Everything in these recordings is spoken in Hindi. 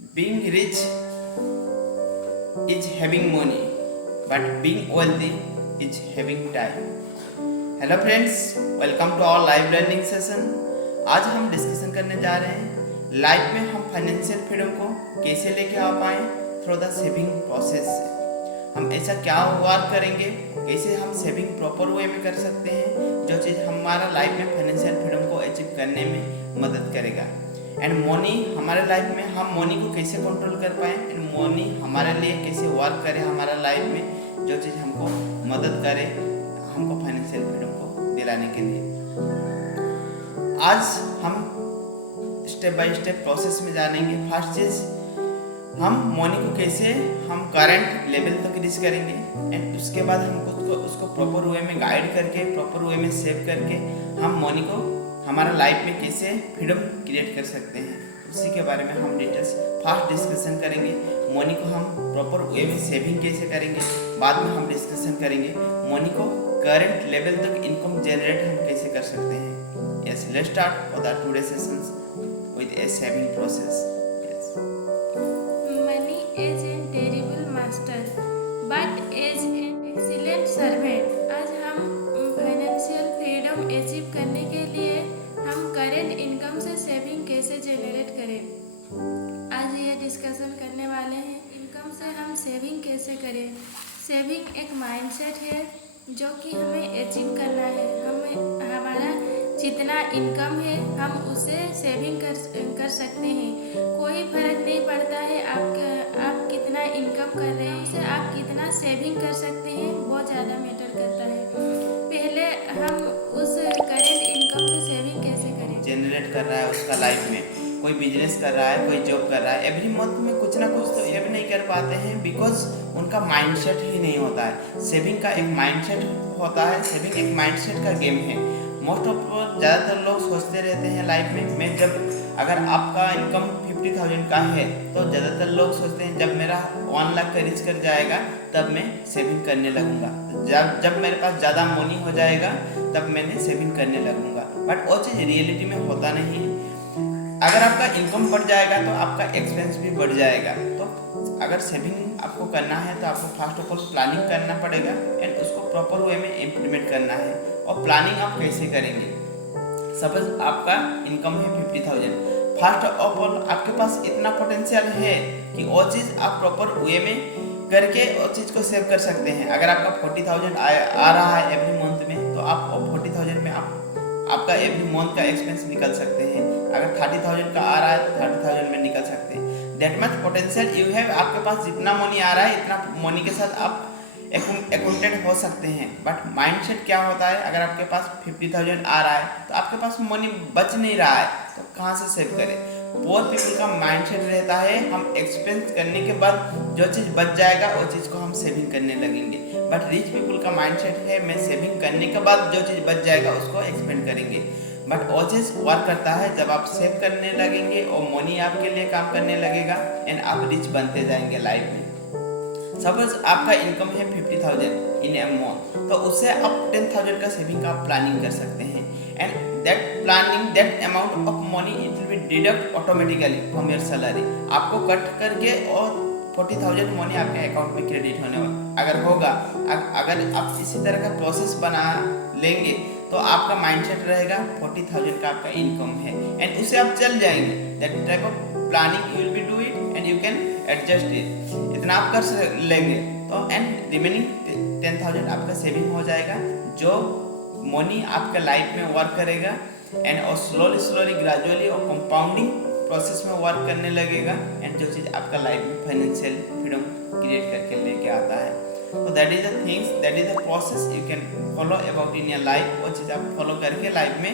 Being rich is having money, but being wealthy is having time. Hello friends, welcome to our live learning session. आज हम डिस्कशन करने जा रहे हैं लाइफ में हम फाइनेंशियल फ्रीडम को कैसे लेके आ पाएँ थ्रू द सेविंग प्रोसेस से। हम ऐसा क्या वर्क करेंगे, कैसे हम सेविंग प्रॉपर वे में कर सकते हैं जो चीज़ हमारा लाइफ में फाइनेंशियल फ्रीडम को अचीव करने में मदद करेगा। एंड मनी हमारे लाइफ में हम मनी को कैसे कंट्रोल कर पाएँ एंड मनी हमारे लिए कैसे वर्क करे हमारा लाइफ में, जो चीज़ हमको मदद करे हमको फाइनेंशियल फ्रीडम को दिलाने के लिए। आज हम स्टेप बाय स्टेप प्रोसेस में जानेंगे। फर्स्ट चीज़, हम मनी को कैसे हम करंट लेवल तक रीच करेंगे एंड उसके बाद हमको उसको प्रॉपर वे में गाइड करके, प्रॉपर वे में सेव करके हम मनी को हमारा लाइफ में कैसे फ्रीडम क्रिएट कर सकते हैं, उसी के बारे में हम डिटेल्स फास्ट डिस्कशन करेंगे। मनी को हम प्रॉपर वे में सेविंग कैसे करेंगे, बाद में हम डिस्कशन करेंगे मनी को करंट लेवल तक इनकम जनरेट हम कैसे कर सकते हैं। Yes, let's start for the today sessions with A saving process. Money is a terrible master, but is an excellent servant. आज हम फाइनेंशियल फ्रीडम अचीव करने के लिए हम करेंट इनकम से सेविंग कैसे जनरेट करें, आज ये डिस्कशन करने वाले हैं। इनकम से हम सेविंग कैसे करें। सेविंग एक माइंडसेट है जो कि हमें अचीव करना है। हमें हमारा जितना इनकम है हम उसे सेविंग कर सकते हैं। कोई फर्क नहीं पड़ता है आप कितना इनकम कर रहे हैं, उससे आप कितना सेविंग कर सकते हैं बहुत ज़्यादा मैटर करता है। पहले हम उस करेंट इनकम से सेविंग कैसे करें। जनरेट कर रहा है उसका लाइफ में, कोई बिजनेस कर रहा है, कोई जॉब कर रहा है, एवरी मंथ में कुछ ना कुछ तो ये भी नहीं कर पाते हैं बिकॉज उनका माइंडसेट ही नहीं होता है। सेविंग का एक माइंडसेट होता है, सेविंग एक माइंडसेट का गेम है। मोस्ट ऑफ ज़्यादातर लोग सोचते रहते हैं लाइफ में, मैं जब अगर आपका इनकम 50,000 का है तो ज़्यादातर लोग सोचते हैं जब मेरा 1 लाख का रीच कर जाएगा तब मैं सेविंग करने लगूंगा, जब मेरे पास ज़्यादा मनी हो जाएगा तब मैंने सेविंग करने लगूंगा। बट वो चीज़ रियलिटी में होता नहीं है। अगर आपका इनकम बढ़ जाएगा तो आपका एक्सपेंस भी बढ़ जाएगा। तो अगर सेविंग आपको करना है तो आपको फर्स्ट ऑफ ऑल प्लानिंग करना पड़ेगा एंड उसको प्रॉपर वे में इम्प्लीमेंट करना है। और प्लानिंग आप कैसे करेंगे, सपोज आपका इनकम है 50,000, फर्स्ट ऑफ ऑल आपके पास इतना पोटेंशियल है कि वो चीज़ आप प्रॉपर वे में करके वो चीज़ को सेव कर सकते हैं। अगर आपका 40,000 आ रहा है एवरी मंथ में तो आप 40,000 में आपका एवरी मंथ का एक्सपेंस निकल सकते हैं। अगर 30,000 का आ रहा है तो 30,000 में निकल सकते हैं। That much potential you have. आपके पास जितना मनी आ रहा है इतना मनी के साथ आप अकाउंटेंट हो सकते हैं। बट माइंडसेट क्या होता है, अगर आपके पास 50,000 आ रहा है तो आपके पास मनी बच नहीं रहा है तो कहाँ से सेव करें। बहुत पीपल का माइंडसेट रहता है हम एक्सपेंस करने के बाद जो चीज़ बच जाएगा वो चीज़ को हम सेविंग करने लगेंगे। बट रिच पीपल का माइंडसेट है मैं सेविंग करने के बाद जो चीज़ बच जाएगा उसको एक्सपेंड करेंगे। बट वो चीज़ वर्क करता है जब आप सेव करने लगेंगे और मनी आपके लिए काम करने लगेगा एंड आप रिच बनते जाएंगे लाइफ में। सपोज आपका इनकम है 50,000 इन ए मंथ, तो उससे आप 10,000 का सेविंग का प्लानिंग कर सकते हैं and that amount of money it will B deduct automatically from your salary. आपको कट करके और 40,000 मनी आपके अकाउंट में क्रेडिट होने वाला अगर होगा। अगर आप इसी तरह का प्रोसेस बना लेंगे तो आपका माइंडसेट रहेगा 40,000 का आपका इनकम है एंड उससे आप चल जाएंगे। That type of planning you will be do it and you can adjust it. इतना आप कर लेंगे तो एंड रिमेनिंग 10,000 आपका सेविंग हो जाएगा, जो मनी आपका लाइफ में वर्क करेगा एंड और स्लोली ग्रेजुअली और कंपाउंडिंग प्रोसेस में वर्क करने लगेगा एंड जो चीज़ आपका लाइफ में फाइनेंशियल फ्रीडम क्रिएट करके लेके आता है। तो that is the things, that is the process you can follow about in your life. वो चीज़ आप फॉलो करके लाइफ में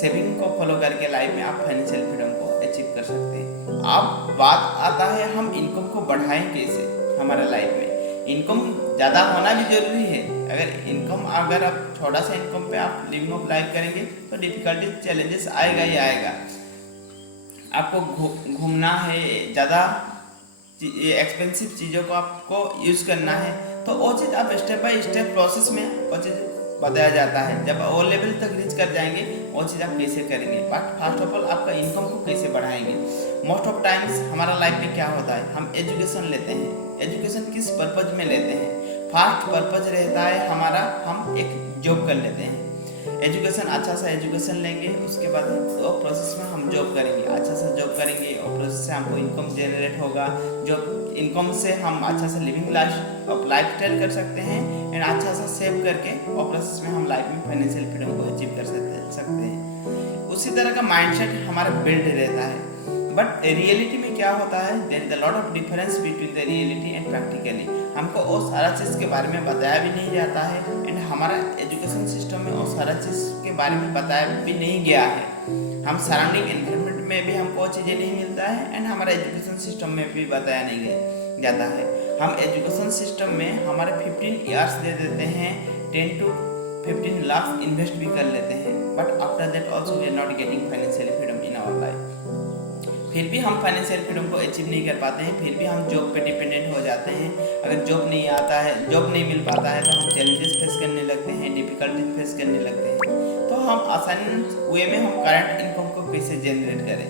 सेविंग को फॉलो करके लाइफ में आप फाइनेंशियल फ्रीडम को अचीव कर सकते हैं। अब बात आता है हम इनकम को बढ़ाएं कैसे हमारे लाइफ में। इनकम ज़्यादा होना भी जरूरी है। अगर आप छोटा सा इनकम पे आप लिविंग ऑफ लाइफ करेंगे तो डिफिकल्टी चैलेंजेस आएगा ही आएगा। आपको घूमना है, ज़्यादा एक्सपेंसिव चीज़ों को आपको यूज़ करना है तो वो चीज़ आप स्टेप बाय स्टेप प्रोसेस में वो चीज़ बताया जाता है। जब वो लेवल तक रीच कर जाएंगे वो चीज़ आप कैसे करेंगे, बट फर्स्ट ऑफ ऑल आपका इनकम को कैसे बढ़ाएंगे। मोस्ट ऑफ टाइम्स हमारा लाइफ में क्या होता है, हम एजुकेशन लेते हैं। एजुकेशन किस पर्पज में लेते हैं, फर्स्ट पर्पज रहता है हमारा, हम एक जॉब कर लेते हैं। एजुकेशन अच्छा सा एजुकेशन लेंगे, उसके बाद वो प्रोसेस में हम जॉब करेंगे, अच्छा सा जॉब करेंगे और प्रोसेस से हमको इनकम जनरेट होगा। जॉब इनकम से हम अच्छा सा लिविंग लाइफ स्टाइल कर सकते हैं एंड अच्छा सा सेव करके और प्रोसेस में हम लाइफ में फाइनेंशियल फ्रीडम को अचीव कर सकते हैं। उसी तरह का माइंडसेट हमारा बिल्ड रहता है। बट रियलिटी में क्या होता है, there is a lot of difference between the reality and practically. हमको वो सारा चीज़ के बारे में बताया भी नहीं जाता है एंड हमारा एजुकेशन सिस्टम में वो सारा चीज़ के बारे में बताया भी नहीं गया है। हम सराउंडिंग एनवायरनमेंट में भी हमको वो चीज़ें नहीं मिलता है एंड हमारा एजुकेशन सिस्टम में भी बताया नहीं जाता है। हम एजुकेशन सिस्टम में हमारे 15 ईयर्स दे देते हैं, 10 to 15 लाख इन्वेस्ट भी कर लेते हैं, but after that also we are not getting financial freedom in our life. फिर भी हम फाइनेंशियल फ्रीडम को अचीव नहीं कर पाते हैं, फिर भी हम जॉब पे डिपेंडेंट हो जाते हैं। अगर जॉब नहीं आता है, जॉब नहीं मिल पाता है तो हम चैलेंजेस फेस करने लगते हैं, डिफिकल्टीज फेस करने लगते हैं। तो हम आसान वे में हम करंट इनकम को कैसे जनरेट करें।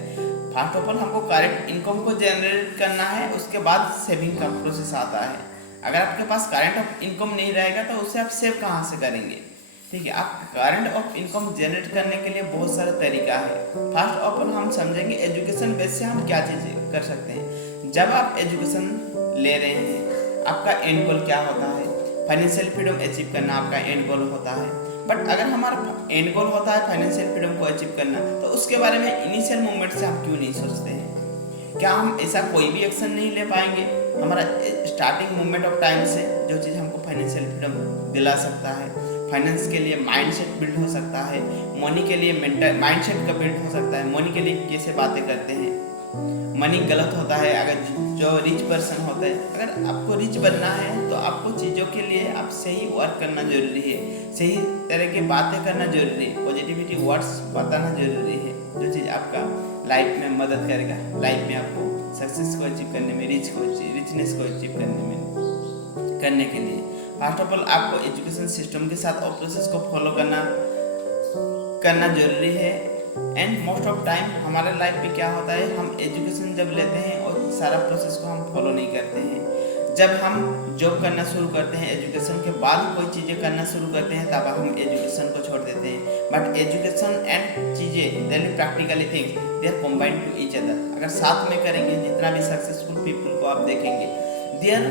फर्स्ट ऑफ ऑल हमको करंट इनकम को जनरेट करना है, उसके बाद सेविंग का प्रोसेस आता है। अगर आपके पास करंट इनकम नहीं रहेगा तो उससे आप सेव कहाँ से करेंगे, ठीक है। आप करंट ऑफ इनकम जनरेट करने के लिए बहुत सारा तरीका है। फर्स्ट ऑफ ऑल हम समझेंगे एजुकेशन बेस से हम क्या चीज़ें कर सकते हैं। जब आप एजुकेशन ले रहे हैं, आपका एंड गोल क्या होता है, फाइनेंशियल फ्रीडम अचीव करना आपका एंड गोल होता है। बट अगर हमारा एंड गोल होता है फाइनेंशियल फ्रीडम को अचीव करना, तो उसके बारे में इनिशियल मोमेंट से हम क्यों नहीं सोचते हैं। क्या हम ऐसा कोई भी एक्शन नहीं ले पाएंगे। हमारा स्टार्टिंग मोमेंट ऑफ टाइम से जो चीज़ हमको फाइनेंशियल फ्रीडम दिला सकता है, फाइनेंस के लिए माइंडसेट बिल्ड हो सकता है, मनी के लिए मेंटल माइंडसेट का बिल्ड हो सकता है। मनी के लिए कैसे बातें करते हैं, मनी गलत होता है। अगर जो रिच पर्सन होता है, अगर आपको रिच बनना है तो आपको चीज़ों के लिए आप सही वर्क करना जरूरी है, सही तरह की बातें करना जरूरी है, पॉजिटिविटी वर्ड्स बताना जरूरी है, जो चीज़ आपका लाइफ में मदद करेगा, लाइफ में आपको सक्सेस को अचीव करने में, रिचनेस को अचीव करने के लिए। फर्स्ट ऑफ ऑल आपको एजुकेशन सिस्टम के साथ और प्रोसेस को फॉलो करना जरूरी है। एंड मोस्ट ऑफ टाइम हमारे लाइफ में क्या होता है, हम एजुकेशन जब लेते हैं और सारा प्रोसेस को हम फॉलो नहीं करते हैं। जब हम जॉब करना शुरू करते हैं, एजुकेशन के बाद कोई चीज़ें करना शुरू करते हैं, तब हम एजुकेशन को छोड़ देते हैं। बट एजुकेशन एंड चीज़ें daily practically things they are combined to each other. अगर साथ में करेंगे, जितना भी सक्सेसफुल पीपल को आप देखेंगे, they are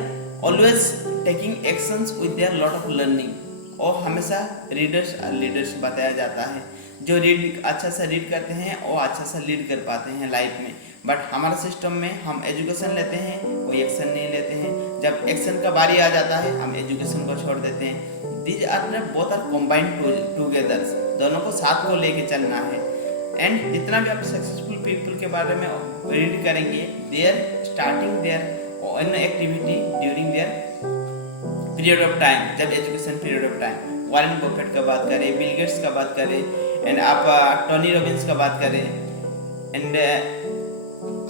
always taking actions with their lot of learning. और हमेशा लीडर्स बताया जाता है, जो अच्छा सा रीड करते हैं वो अच्छा सा लीड कर पाते हैं लाइफ में। बट हमारे सिस्टम में हम एजुकेशन लेते हैं, कोई एक्शन नहीं लेते हैं। जब एक्शन का बारी आ जाता है, हम एजुकेशन को छोड़ देते हैं। These are both are combined together, दोनों को साथ को लेके चलना है। एंड जितना भी आप सक्सेसफुल पीपल के बारे में रीड करेंगे, they are starting there an activity during their period of time, जब education period of time. Warren Buffett का बात करें, बिल गेट्स का बात करें, एंड आप टोनी रॉबिन्स का बात करें, एंड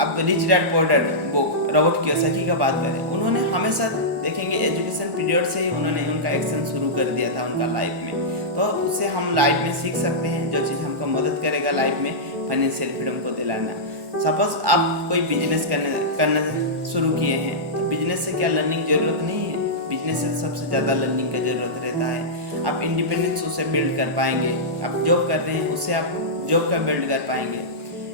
आप rich dad poor dad book Robert Kiyosaki का बात करें, उन्होंने हमेशा देखेंगे एजुकेशन पीरियड से ही उन्होंने उनका एक्शन शुरू कर दिया था उनका लाइफ में। तो उससे हम लाइफ में सीख सकते हैं, जो चीज़ हमको मदद करेगा लाइफ में फाइनेंशियल फ्रीडम को दिलाना। सपोज आप कोई बिजनेस करना शुरू किए हैं, तो बिजनेस से क्या लर्निंग जरूरत नहीं है, बिजनेस से सबसे ज़्यादा लर्निंग का ज़रूरत रहता है। आप इंडिपेंडेंस उसे बिल्ड कर पाएंगे, आप जॉब करते हैं उससे आप जॉब का बिल्ड कर पाएंगे,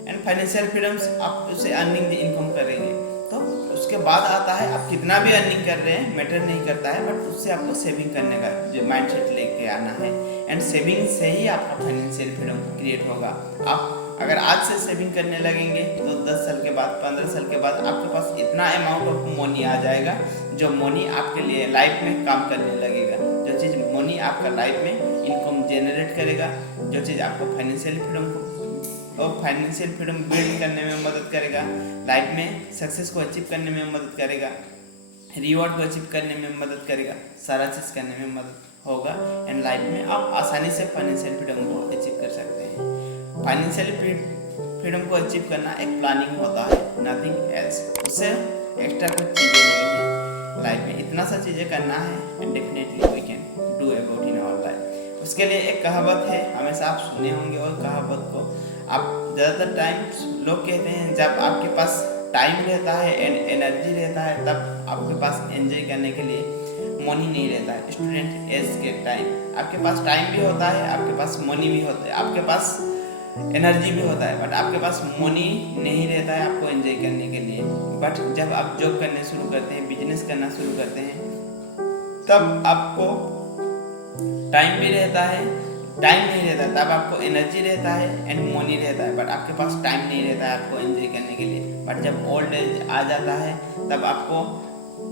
एंड फाइनेंशियल फ्रीडम्स आप उसे अर्निंग इनकम करेंगे। तो उसके बाद आता है आप कितना भी अर्निंग कर रहे हैं मैटर नहीं करता है, बट उससे आपको सेविंग करने का जो माइंडसेट लेके आना है, एंड सेविंग से ही आपका फाइनेंशियल फ्रीडम क्रिएट होगा। आप अगर आज से सेविंग करने लगेंगे तो 10 साल के बाद, 15 साल के बाद आपके पास इतना अमाउंट ऑफ मनी आ जाएगा, जो मनी आपके लिए लाइफ में काम करने लगेगा, जो चीज़ मनी आपका लाइफ में इनकम जनरेट करेगा, जो चीज़ आपको फाइनेंशियल फ्रीडम बिल्ड करने में मदद करेगा, लाइफ में सक्सेस को अचीव करने में मदद करेगा, रिवॉर्ड को अचीव करने में मदद करेगा, सारा चीज़ करने में मदद होगा, एंड लाइफ में आप आसानी से फाइनेंशियल फ्रीडम को अचीव कर सकते हैं। फाइनेंशियल फ्रीडम को अचीव करना एक प्लानिंग होता है, नथिंग एल्स। उससे एक्स्ट्रा कुछ चीज़ें नहीं है, लाइफ में इतना सा चीज़ें करना है, and definitely we can do about in our life. उसके लिए एक कहावत है, हमेशा आप सुने होंगे, और कहावत को आप ज़्यादातर टाइम लोग कहते हैं जब आपके पास टाइम रहता है एंड एनर्जी रहता है तब आपके पास एंजॉय करने के लिए मनी नहीं रहता है। स्टूडेंट एज के टाइम आपके पास टाइम भी होता है, आपके पास मनी भी होता है, आपके पास एनर्जी भी होता है, बट आपके पास मनी नहीं रहता है आपको एंजॉय करने के लिए। बट जब आप जॉब करने शुरू करते हैं, बिजनेस करना शुरू करते हैं, तब आपको टाइम भी रहता है, टाइम नहीं रहता है, तब आपको एनर्जी रहता है एंड मनी रहता है, बट आपके पास टाइम नहीं रहता है आपको एंजॉय करने के लिए। बट जब ओल्ड एज आ जाता है तब आपको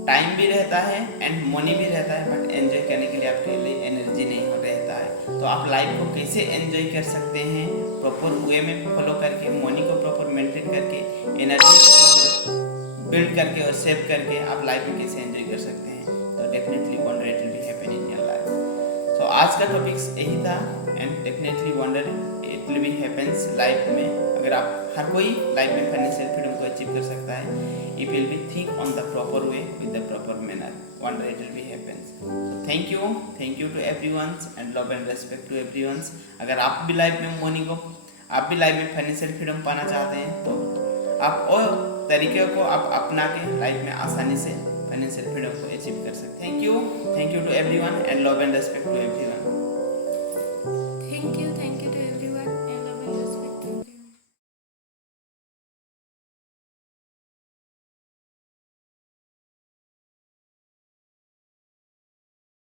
टाइम भी रहता है एंड मनी भी रहता है, बट एंजॉय करने के लिए आपके लिए एनर्जी नहीं हो रहता है। तो आप लाइफ को कैसे एंजॉय कर सकते हैं, प्रॉपर वे में फॉलो करके, मनी को प्रॉपर मेंटेन करके, एनर्जी को प्रॉपर बिल्ड करके और सेव करके आप लाइफ में कैसे एंजॉय कर सकते हैं। तो definitely wonder it will be happen in your life. So आज का टॉपिक्स यही था and definitely wonder it will be happens life में। अगर आप हर कोई लाइफ में फाइनेंशियल फ्रीडम को अचीव कर सकता है, if will be think on the proper way with the proper manner, one day it will be happens. So thank you to everyone and love and respect to everyone. अगर आप भी लाइफ में मनी को, आप भी लाइफ में फाइनेंशियल फ्रीडम पाना चाहते हैं तो आप और तरीके को आप अपना के लाइफ में आसानी से फाइनेंशियल फ्रीडम को अचीव कर सकते हैं। Thank you to everyone and love and respect to everyone.